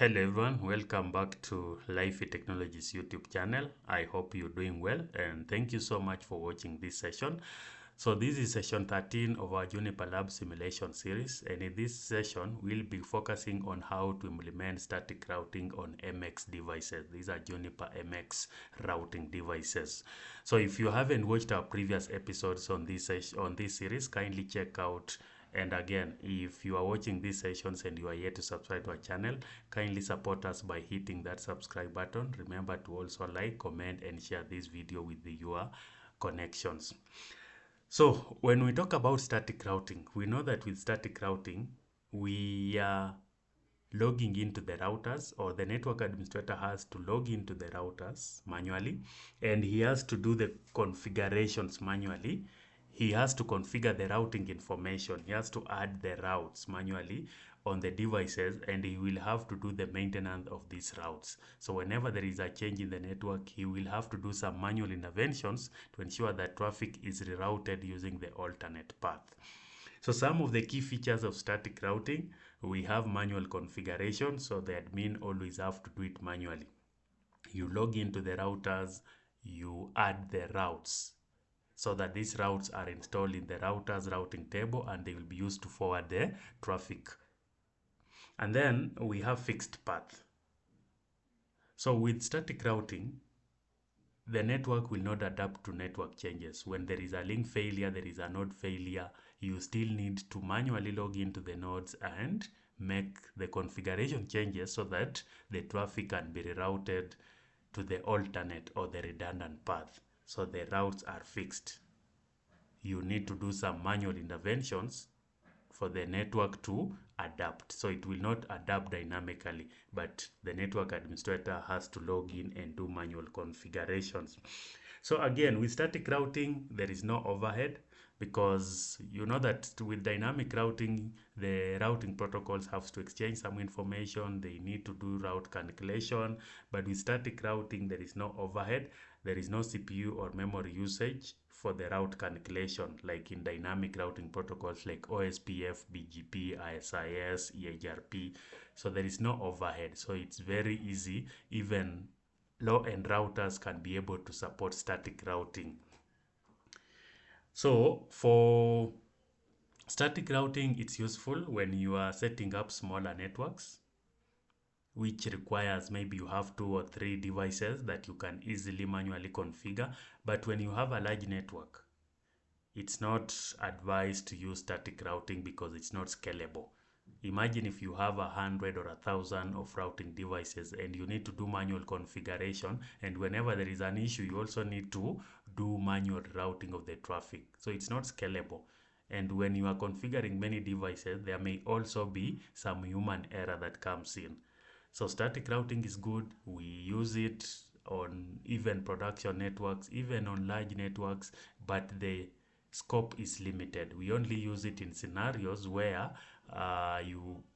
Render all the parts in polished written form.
Hello everyone, welcome back to Life Technologies YouTube channel. I hope you're doing well and thank you so much for watching this session. So this is session 13 of our Juniper Lab simulation series, and in this session we'll be focusing on how to implement static routing on MX devices. These are Juniper MX routing devices. So if you haven't watched our previous episodes on this series, kindly check out. And again, if you are watching these sessions and you are yet to subscribe to our channel, kindly support us by hitting that subscribe button. Remember to also like, comment, and share this video with your connections. So when we talk about static routing, we know that with static routing, we are logging into the routers, or the network administrator has to log into the routers manually, and he has to do the configurations manually. He has to configure the routing information. He has to add the routes manually on the devices, and he will have to do the maintenance of these routes. So whenever there is a change in the network, he will have to do some manual interventions to ensure that traffic is rerouted using the alternate path. So some of the key features of static routing, we have manual configuration, so the admin always have to do it manually. You log into the routers, you add the routes so that these routes are installed in the router's routing table and they will be used to forward the traffic. And then we have fixed path. So with static routing, the network will not adapt to network changes. When there is a link failure, there is a node failure, you still need to manually log into the nodes and make the configuration changes so that the traffic can be rerouted to the alternate or the redundant path. So the routes are fixed. You need to do some manual interventions for the network to adapt. So it will not adapt dynamically, but the network administrator has to log in and do manual configurations. So again, with static routing, there is no overhead, because you know that with dynamic routing, the routing protocols have to exchange some information. They need to do route calculation. But with static routing, there is no overhead. There is no CPU or memory usage for the route calculation, like in dynamic routing protocols like OSPF, BGP, ISIS, EIGRP. So there is no overhead. So it's very easy. Even low-end routers can be able to support static routing. So for static routing, it's useful when you are setting up smaller networks, which requires maybe you have 2 or 3 devices that you can easily manually configure. But when you have a large network, it's not advised to use static routing because it's not scalable. Imagine if you have 100 or 1,000 of routing devices and you need to do manual configuration, and whenever there is an issue, you also need to do manual routing of the traffic. So it's not scalable. And when you are configuring many devices, there may also be some human error that comes in. So static routing is good. We use it on even production networks, even on large networks, but the scope is limited. We only use it in scenarios where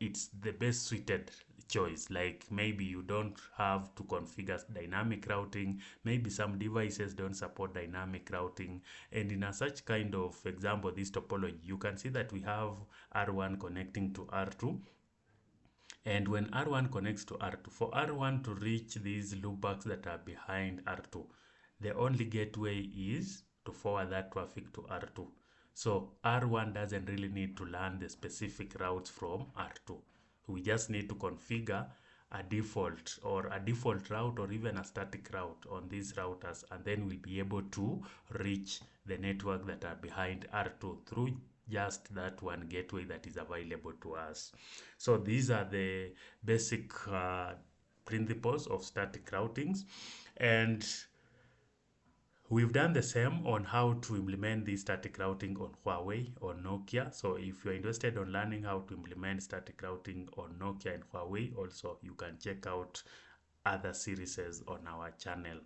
it's the best suited choice. Like maybe you don't have to configure dynamic routing, maybe some devices don't support dynamic routing, and in a such kind of example, this topology, you can see that we have R1 connecting to R2. And when R1 connects to R2, for R1 to reach these loopbacks that are behind R2, the only gateway is to forward that traffic to R2. So R1 doesn't really need to learn the specific routes from R2. We just need to configure a default route or even a static route on these routers, and then we'll be able to reach the network that are behind R2 through just that one gateway that is available to us. So these are the basic principles of static routings, and we've done the same on how to implement this static routing on Huawei or Nokia. So if you're interested in learning how to implement static routing on Nokia and Huawei, also you can check out other series on our channel.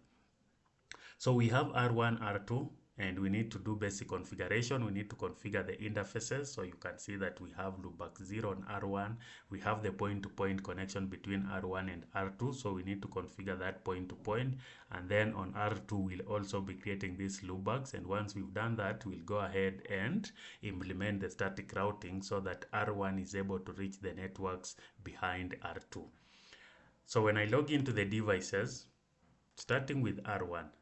So we have R1, R2, and we need to do basic configuration. We need to configure the interfaces. So you can see that we have loopback 0 on R1. We have the point-to-point connection between R1 and R2. So we need to configure that point-to-point. And then on R2, we'll also be creating these loopbacks. And once we've done that, we'll go ahead and implement the static routing so that R1 is able to reach the networks behind R2. So when I log into the devices, starting with R1,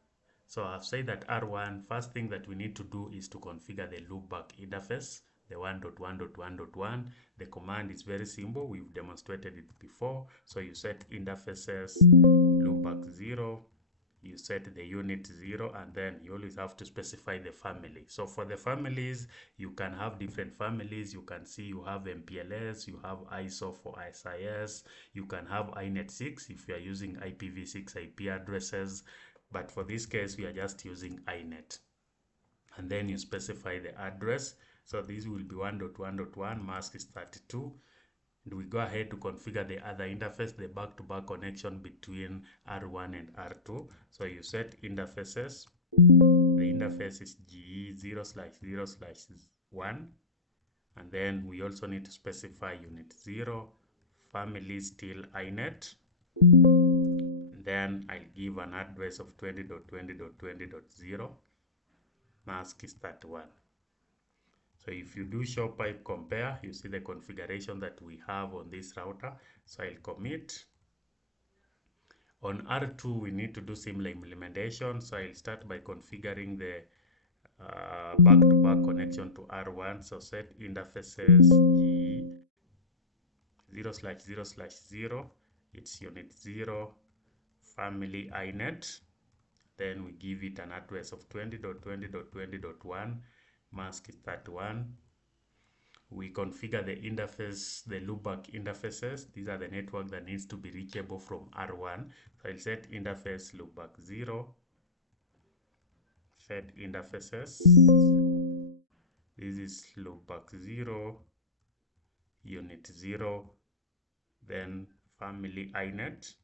so I've said that R1, first thing that we need to do is to configure the loopback interface, the 1.1.1.1. The command is very simple. We've demonstrated it before. So you set interfaces loopback 0, you set the unit 0, and then you always have to specify the family. So for the families, you can have different families. You can see you have MPLS, you have ISO for SIS, you can have INET6 if you are using IPv6 IP addresses. But for this case, we are just using INET. And then you specify the address. So this will be 1.1.1, mask is 32. And we go ahead to configure the other interface, the back-to-back connection between R1 and R2. So you set interfaces. The interface is GE0/0/1. And then we also need to specify unit 0, family still INET. Then I'll give an address of 20.20.20.0. Mask is 31. So if you do show pipe compare, you see the configuration that we have on this router. So I'll commit. On R2, we need to do similar implementation. So I'll start by configuring the back-to-back connection to R1. So set interfaces G 0/0/0. It's unit 0, family INET. Then we give it an address of 20.20.20.1. Mask is 31. We configure the interface, the loopback interfaces. These are the network that needs to be reachable from R1. So I'll set interface loopback 0, set interfaces. This is loopback 0, unit 0, then family INET.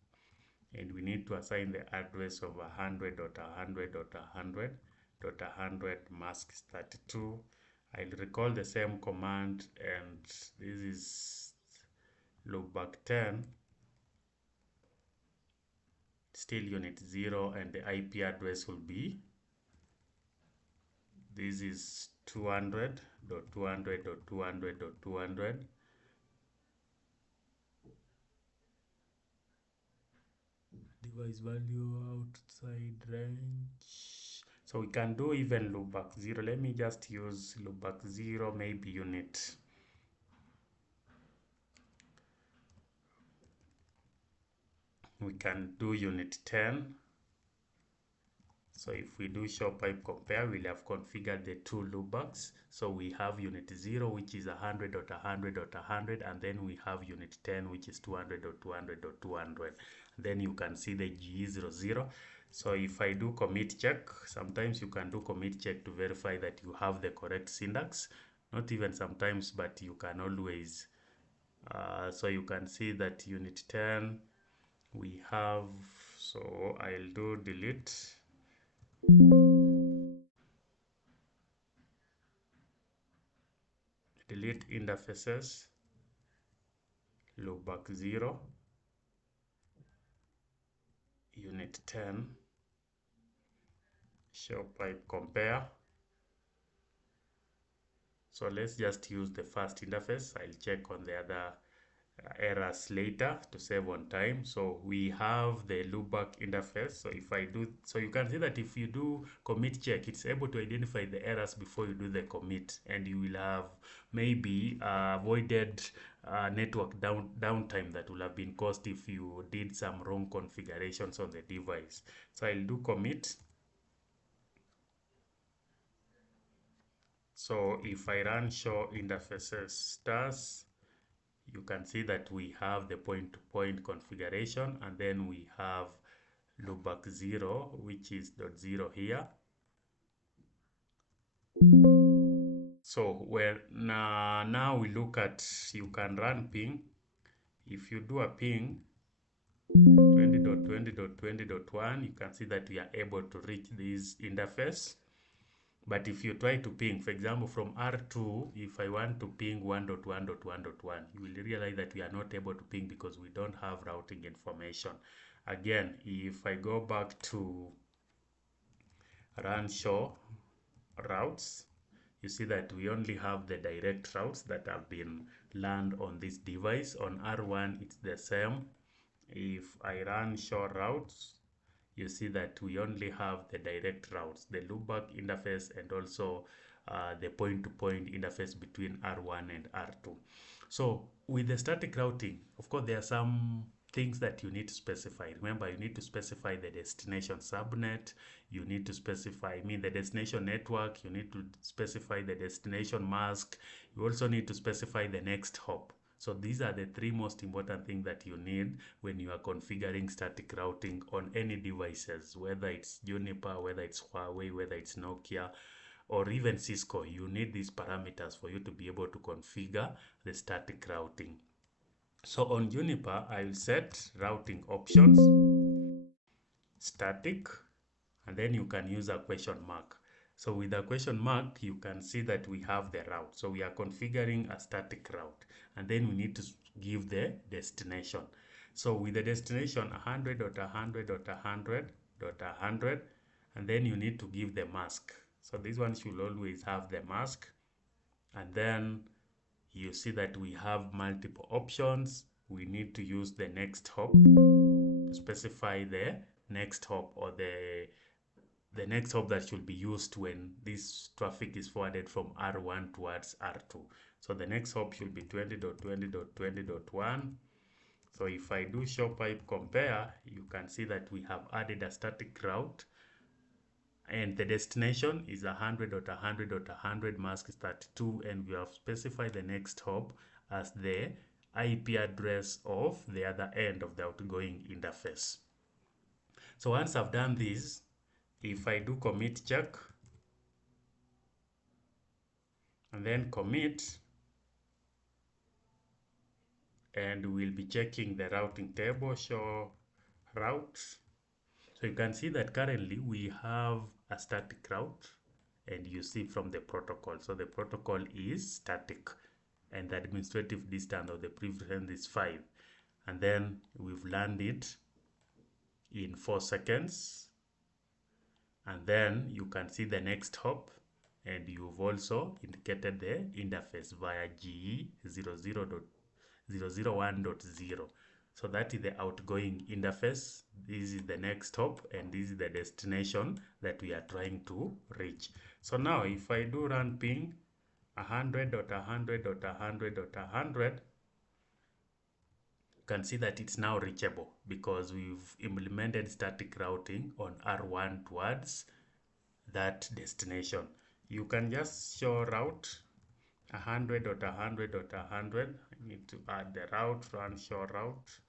And we need to assign the address of 100.100.100.100 mask is 32. I'll recall the same command, and this is loopback 10, still unit 0, and the IP address will be, this is 200.200.200.200. Device value outside range. So we can do even loopback 0. Let me just use loopback 0, maybe unit. We can do unit 10. So if we do show pipe compare, we'll have configured the two loopbacks. So we have unit 0, which is 100.100.100, and then we have unit 10, which is 200.200.200. Then you can see the GE00. So if I do commit check, sometimes you can do commit check to verify that you have the correct syntax. Not even sometimes, but you can always. So you can see that unit 10, we have, so I'll do delete. Delete interfaces, loopback 0, unit 10, show pipe compare. So let's just use the first interface. I'll check on the other errors later to save on time. So we have the loopback interface. So if I do, so you can see that if you do commit check, it's able to identify the errors before you do the commit, and you will have maybe avoided network downtime that will have been caused if you did some wrong configurations on the device. So I'll do commit. So if I run show interfaces stars, you can see that we have the point-to-point configuration, and then we have loopback 0, which is .0 here. So now we look at, you can run ping. If you do a ping 20.20.20.1, you can see that we are able to reach this interface. But if you try to ping, for example, from R2, if I want to ping 1.1.1.1, you will realize that we are not able to ping because we don't have routing information. Again, if I go back to run show routes, you see that we only have the direct routes that have been learned on this device. On R1, it's the same. If I run show routes, you see that we only have the direct routes, the loopback interface, and also the point-to-point interface between R1 and R2. So with the static routing, of course, there are some things that you need to specify. Remember, you need to specify the destination subnet, you need to specify, the destination network, you need to specify the destination mask, you also need to specify the next hop. So these are the three most important things that you need when you are configuring static routing on any devices, whether it's Juniper, whether it's Huawei, whether it's Nokia, or even Cisco. You need these parameters for you to be able to configure the static routing. So on Juniper, I will set routing options, static, and then you can use a question mark. So with a question mark, you can see that we have the route. So we are configuring a static route, and then we need to give the destination. So with the destination 100.100.100.100, and then you need to give the mask. So this one should always have the mask. And then you see that we have multiple options. We need to use the next hop to specify the next hop, or the next hop that should be used when this traffic is forwarded from R1 towards R2. So the next hop should be 20.20.20.1. So if I do show pipe compare, you can see that we have added a static route, and the destination is 100.100.100 mask is 32, and we have specified the next hop as the IP address of the other end of the outgoing interface. So once I've done this, if I do commit check and then commit, and we'll be checking the routing table, show routes. So you can see that currently we have a static route, and you see from the protocol. So the protocol is static, and the administrative distance of the preference is 5. And then we've learned it in 4 seconds. And then you can see the next hop, and you've also indicated the interface via GE00.001.0. So that is the outgoing interface. This is the next hop, and this is the destination that we are trying to reach. So now if I do run ping 100.100.100.100, you can see that it's now reachable because we've implemented static routing on R1 towards that destination. You can just show route 100.100.100. I need to add the route, run show route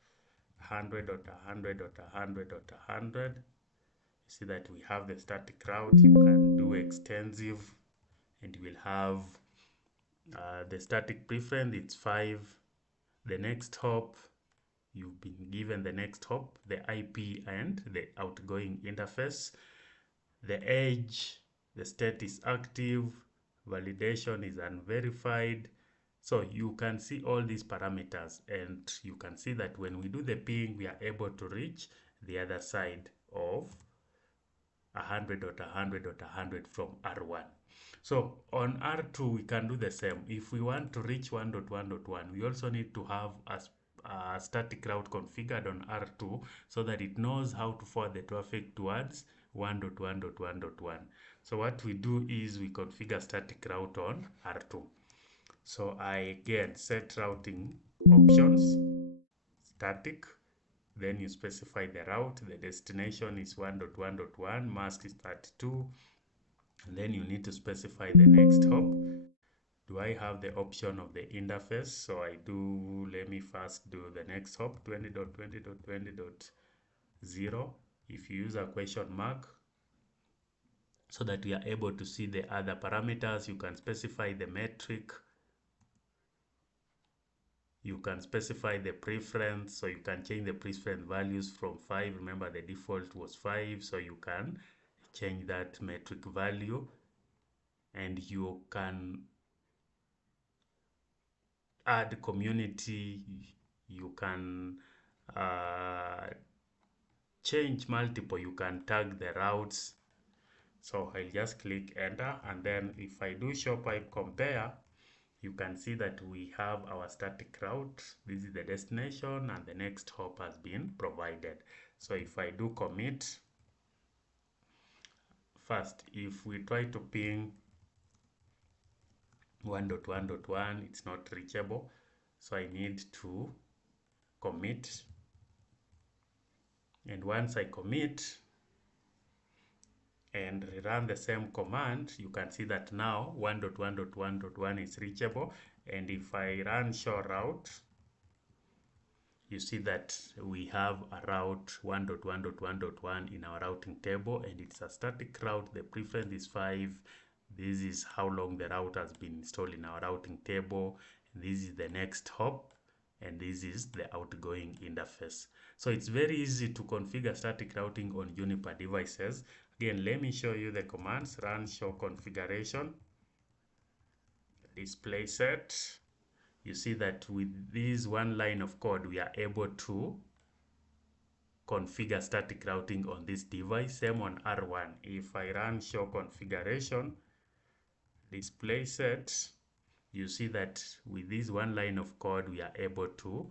100.100.100.100. You see that we have the static route. You can do extensive, and we'll have the static preference, it's 5. The next hop, you've been given the next hop, the IP and the outgoing interface. The edge, the state is active, validation is unverified. So you can see all these parameters, and you can see that when we do the ping, we are able to reach the other side of 100.100.100 from R1. So on R2, we can do the same. If we want to reach 1.1.1, we also need to have a static route configured on R2 so that it knows how to forward the traffic towards 1.1.1.1. So what we do is we configure static route on R2. So I again set routing options, static, then you specify the route, the destination is 1.1.1, mask is 32, and then you need to specify the next hop. Do I have the option of the interface? So I do, let me first do the next hop, 20.20.20.0. If you use a question mark, so that we are able to see the other parameters, you can specify the metric, you can specify the preference, so you can change the preference values from 5. Remember the default was 5, so you can change that metric value, and you can add community, you can change multiple, you can tag the routes. So I'll just click enter, and then if I do show pipe compare, you can see that we have our static route. This is the destination and the next hop has been provided. So if I do commit, first, if we try to ping 1.1.1, it's not reachable. So I need to commit. And once I commit and run the same command, you can see that now 1.1.1.1 is reachable. And if I run show route, you see that we have a route 1.1.1.1 in our routing table, and it's a static route. The preference is 5. This is how long the route has been installed in our routing table. This is the next hop, and this is the outgoing interface. So it's very easy to configure static routing on Juniper devices. Again, let me show you the commands. Run show configuration, display set. You see that with this one line of code, we are able to configure static routing on this device. Same on R1. If I run show configuration, display set, you see that with this one line of code, we are able to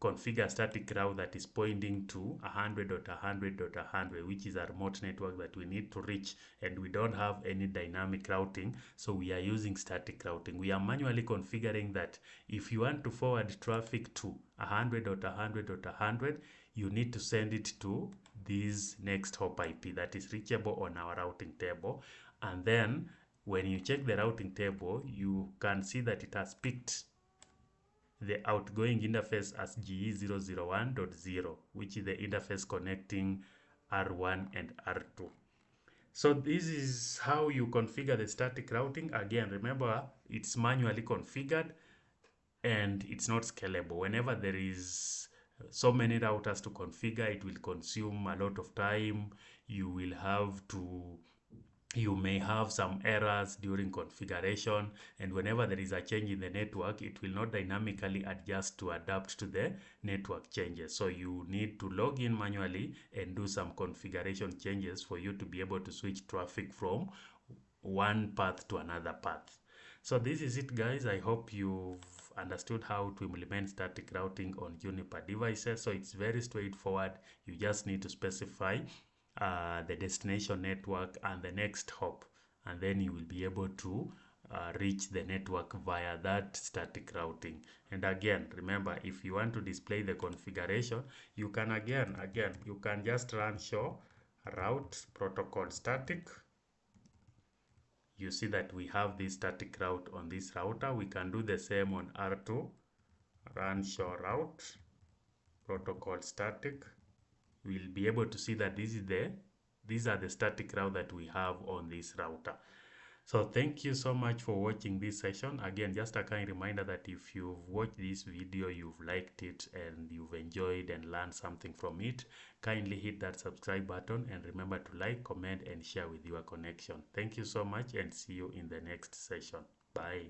configure static route that is pointing to 100.100.100, which is a remote network that we need to reach, and we don't have any dynamic routing, so we are using static routing. We are manually configuring that if you want to forward traffic to 100.100.100, you need to send it to this next hop IP that is reachable on our routing table. And then when you check the routing table, you can see that it has picked the outgoing interface as GE001.0, which is the interface connecting R1 and R2. So this is how you configure the static routing. Again, remember, it's manually configured and it's not scalable. Whenever there is so many routers to configure, it will consume a lot of time. You may have some errors during configuration, and whenever there is a change in the network, it will not dynamically adjust to adapt to the network changes. So you need to log in manually and do some configuration changes for you to be able to switch traffic from one path to another path. So this is it, guys. I hope you've understood how to implement static routing on Juniper devices. So it's very straightforward. You just need to specify the destination network and the next hop, and then you will be able to reach the network via that static routing. And again, remember, if you want to display the configuration, you can you can just run show route protocol static. You see that we have this static route on this router. We can do the same on R2. Run show route protocol static. We'll be able to see that these are the static route that we have on this router. So thank you so much for watching this session. Again, just a kind reminder that if you've watched this video, you've liked it and you've enjoyed and learned something from it, kindly hit that subscribe button and remember to like, comment, and share with your connection. Thank you so much and see you in the next session. Bye.